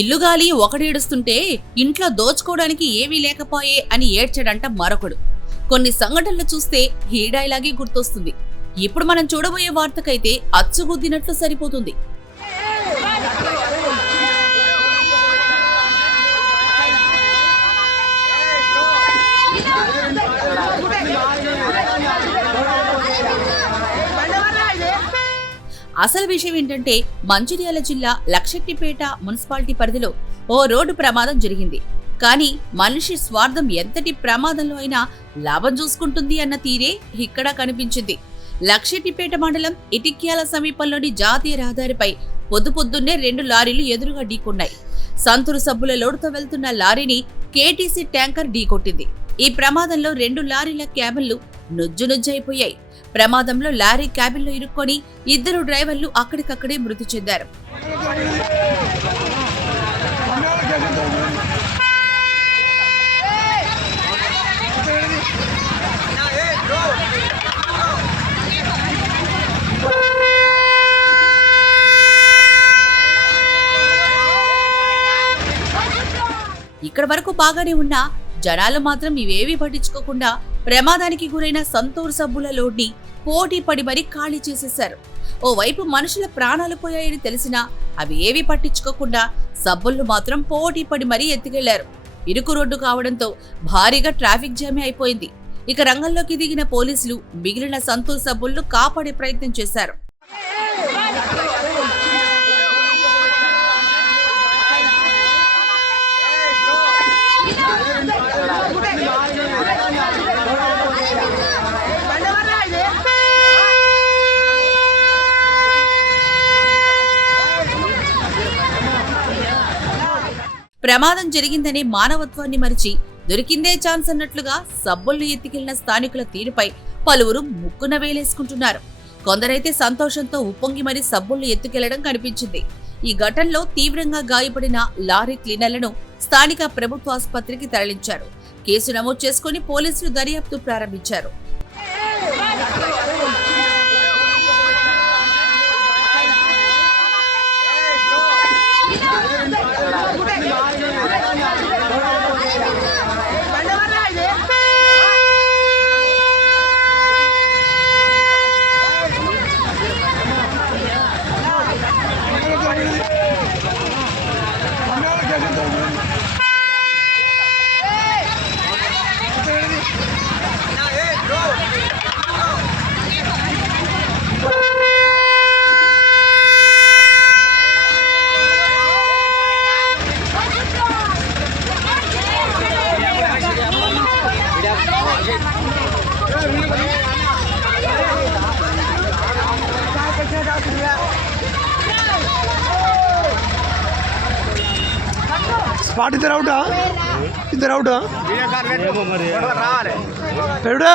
ఇల్లుగాలి ఒకడేడుస్తుంటే ఇంట్లో దోచుకోవడానికి ఏమీ లేకపోయే అని ఏడ్చాడంట మరొకడు. కొన్ని సంఘటనలు చూస్తే ఈ డైలాగే గుర్తొస్తుంది. ఇప్పుడు మనం చూడబోయే వార్తకైతే అచ్చుగుద్దినట్లు సరిపోతుంది. అసలు విషయం ఏంటంటే, మంచిర్యాల జిల్లా లక్షెట్టిపేట మున్సిపాలిటీ పరిధిలో ఓ రోడ్డు ప్రమాదం జరిగింది. కానీ మనిషి స్వార్థం ఎంతటి ప్రమాదంలో అయినా లాభం చూసుకుంటుంది అన్న తీరే ఇక్కడ కనిపించింది. లక్షెట్టిపేట మండలం ఇటిక్యాల సమీపంలోని జాతీయ రహదారిపై పొద్దున్నే 2 లారీలు ఎదురుగా ఢీకొన్నాయి. సంతూరు సబ్బుల లోడుతో వెళ్తున్న లారీని కేటీసీ ట్యాంకర్ ఢీకొట్టింది. ఈ ప్రమాదంలో 2 లారీల క్యాబిన్లు నుజ్జునుజ్జైపోయాయి. ప్రమాదంలో లారీ క్యాబిన్లో ఇరుక్కొని 2 డ్రైవర్లు అక్కడికక్కడే మృతి చెందారు. ఇక్కడ వరకు బాగానే ఉన్నా జనాలు మాత్రం ఇవేవీ పట్టించుకోకుండా ప్రమాదానికి గురైన సంతూర్ సబ్బుల లోడ్ని పోటీ పడి మరీ ఖాళీ చేసేశారు. ఓవైపు మనుషుల ప్రాణాలు పోయాయని తెలిసినా అవి ఏవీ పట్టించుకోకుండా సబ్బులను మాత్రం పోటీ పడి మరీ ఎత్తుకెళ్లారు. ఇరుకు రోడ్డు కావడంతో భారీగా ట్రాఫిక్ జామే అయిపోయింది. ఇక రంగంలోకి దిగిన పోలీసులు మిగిలిన సంతూర్ సబ్బులను కాపాడే ప్రయత్నం చేశారు. ప్రమాదం జరిగిందనే మానవత్వాన్ని మరిచి దొరికిందే ఛాన్స్ అన్నట్లుగా సబ్బుల్ని ఎత్తికెళ్లిన స్థానికుల తీరుపై పలువురు ముక్కున వేలేసుకుంటున్నారు. కొందరైతే సంతోషంతో ఉప్పొంగి మరీ సబ్బుల్ని ఎత్తుకెళ్లడం కనిపించింది. ఈ ఘటనలో తీవ్రంగా గాయపడిన లారీ క్లీనర్లను స్థానిక ప్రభుత్వ ఆసుపత్రికి తరలించారు. కేసు నమోదు చేసుకుని పోలీసులు దర్యాప్తు ప్రారంభించారు. స్పాట్ ఇద్దరు అవుటా పెరుడా